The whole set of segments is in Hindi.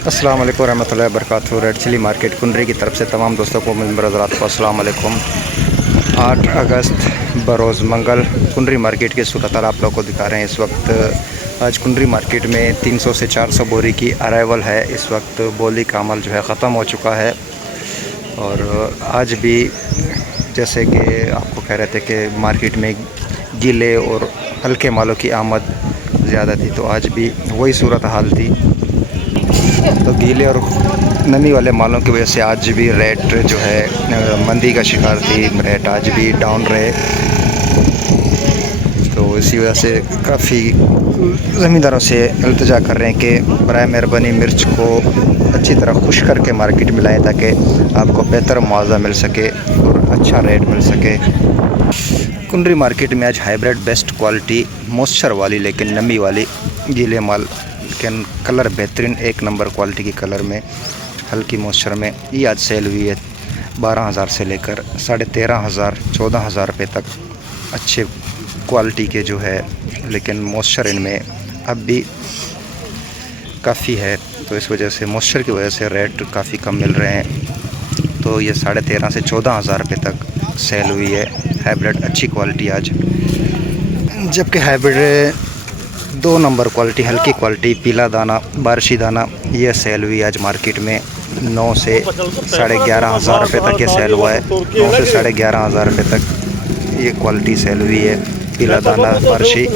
अस्सलाम वालेकुम रहमतुल्लाहि व बरकातहू। रेड चिली मार्केट कुंडरी की तरफ से तमाम दोस्तों को मेरे हज़रात को अस्सलाम वालेकुम। 8 अगस्त बरोज़ मंगल कुंडरी मार्केट की सूरत हाल आप लोग को दिखा रहे हैं। इस वक्त आज कुंडरी मार्केट में 300 से 400 बोरी की अराइवल है। इस वक्त बोली का अमल जो है ख़त्म हो चुका है और आज भी जैसे कि आपको कह रहे थे कि मार्केट में गीले और हल्के मालों की आमद ज़्यादा थी, तो आज भी वही सूरत हाल थी। तो गीले और नमी वाले मालों की वजह से आज भी रेट जो है मंदी का शिकार थी। रेट आज भी डाउन रहे, तो इसी वजह से काफ़ी ज़मींदारों से इल्तिजा कर रहे हैं कि बराए मेहरबानी मिर्च को अच्छी तरह खुश करके मार्केट में लाएँ ताकि आपको बेहतर मुआवजा मिल सके और अच्छा रेट मिल सके। कुंडरी मार्केट में आज हाइब्रिड बेस्ट क्वालिटी मॉइस्चर वाली लेकिन नमी वाली गीले माल के कलर बेहतरीन एक नंबर क्वालिटी की कलर में हल्की मॉइस्चर में ये आज सेल हुई है। 12,000 से लेकर 13,500 14,000 रुपये तक अच्छे क्वालिटी के जो है, लेकिन मॉइस्चर इनमें अब भी काफ़ी है, तो इस वजह से मॉइस्चर की वजह से रेट काफ़ी कम मिल रहे हैं। तो ये 13,500 से 14,000 रुपये तक सेल हुई है हाइब्रिड अच्छी क्वालिटी आज। जबकि हाइब्रिड 2 नंबर क्वालिटी हल्की क्वालिटी पीला दाना बारिशी दाना ये सेल हुई आज मार्केट में 9 से 11,500 रुपये तक ये सेल हुआ है। 9 से 11,500 रुपये तक ये क्वालिटी सेल हुई है पीला दाना बारिशी।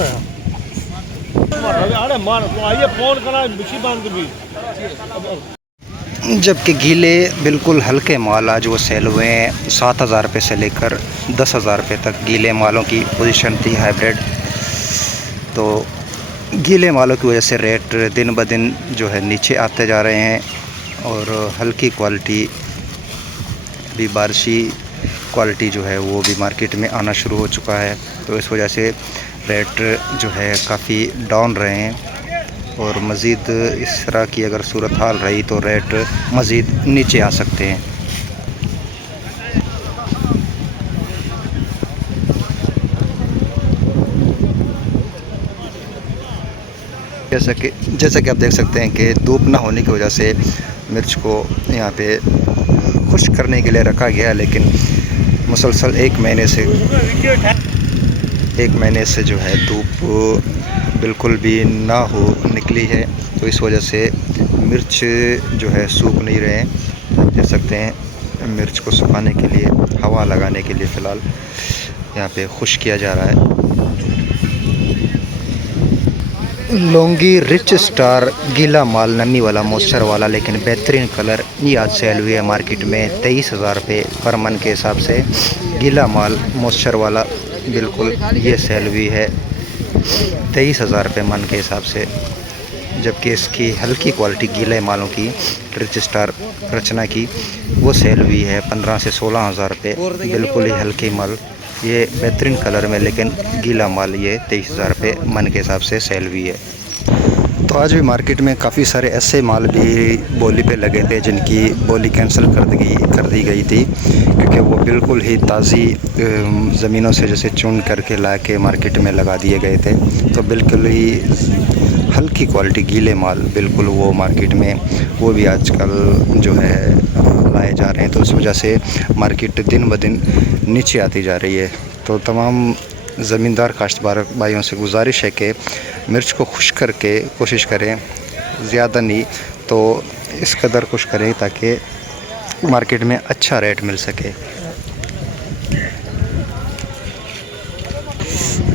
जबकि गीले बिल्कुल हल्के माल आज वो सेल हुए हैं 7,000 रुपये से लेकर 10,000 रुपये तक गीले मालों की पोजीशन थी हाइब्रिड। तो गीले मालों की वजह से रेट दिन ब दिन जो है नीचे आते जा रहे हैं और हल्की क्वालिटी भी बारिशी क्वालिटी जो है वो भी मार्केट में आना शुरू हो चुका है। तो इस वजह से रेट जो है काफ़ी डाउन रहे हैं और मज़ीद इस तरह की अगर सूरत हाल रही तो रेट मज़ीद नीचे आ सकते हैं। जैसा कि आप देख सकते हैं कि धूप ना होने की वजह से मिर्च को यहाँ पे खुश्क करने के लिए रखा गया, लेकिन मुसलसल एक महीने से जो है धूप बिल्कुल भी ना हो निकली है, तो इस वजह से मिर्च जो है सूख नहीं रहे हैं। देख सकते हैं मिर्च को सुखाने के लिए हवा लगाने के लिए फ़िलहाल यहाँ पे खुश किया जा रहा है। लौंगी रिच स्टार गीला माल नमी वाला मॉइस्चर वाला लेकिन बेहतरीन कलर ये आज सेल हुई है मार्केट में 23,000 रुपये पर मन के हिसाब से। गीला माल मॉइस्चर वाला बिल्कुल ये सेल हुई है 23,000 रुपये मन के हिसाब से। जबकि इसकी हल्की क्वालिटी गीले मालों की रिच स्टार रचना की वो सेल हुई है 15 से 16,000 रुपये। बिल्कुल ही हल्की माल ये बेहतरीन कलर में लेकिन गीला माल ये 23,000 रुपये मन के हिसाब से सेल हुई है। तो आज भी मार्केट में काफ़ी सारे ऐसे माल भी बोली पे लगे थे जिनकी बोली कैंसिल कर दी गई थी, क्योंकि वो बिल्कुल ही ताज़ी ज़मीनों से जैसे चुन करके ला के मार्केट में लगा दिए गए थे। तो बिल्कुल ही हल्की क्वालिटी गीले माल बिल्कुल वो मार्केट में वो भी आजकल जो है लाए जा रहे हैं, तो इस वजह से मार्केट दिन ब दिन नीचे आती जा रही है। तो तमाम ज़मींदार काश्तकार भाइयों से गुजारिश है कि मिर्च को खुश करके कोशिश करें, ज़्यादा नहीं तो इस कदर खुश करें ताकि मार्केट में अच्छा रेट मिल सके।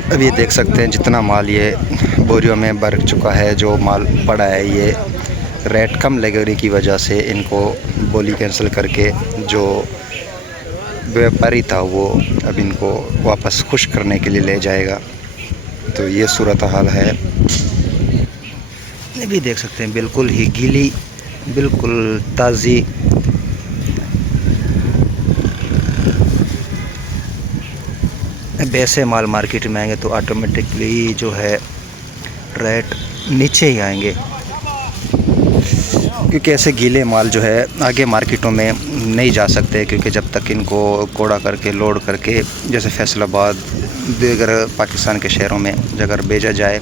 अब ये देख सकते हैं जितना माल ये बोरियों में भर चुका है, जो माल पड़ा है ये रेट कम लगने की वजह से इनको बोली कैंसिल करके जो व्यापारी था वो अब इनको वापस खुश करने के लिए ले जाएगा। तो ये सूरत हाल है। ये भी देख सकते हैं बिल्कुल ही गीली बिल्कुल ताज़ी वैसे माल मार्केट में आएंगे तो ऑटोमेटिकली जो है रेट नीचे ही आएंगे, क्योंकि ऐसे गीले माल जो है आगे मार्केटों में नहीं जा सकते, क्योंकि जब तक इनको कोड़ा करके लोड करके जैसे फैसलाबाद दीगर पाकिस्तान के शहरों में अगर भेजा जाए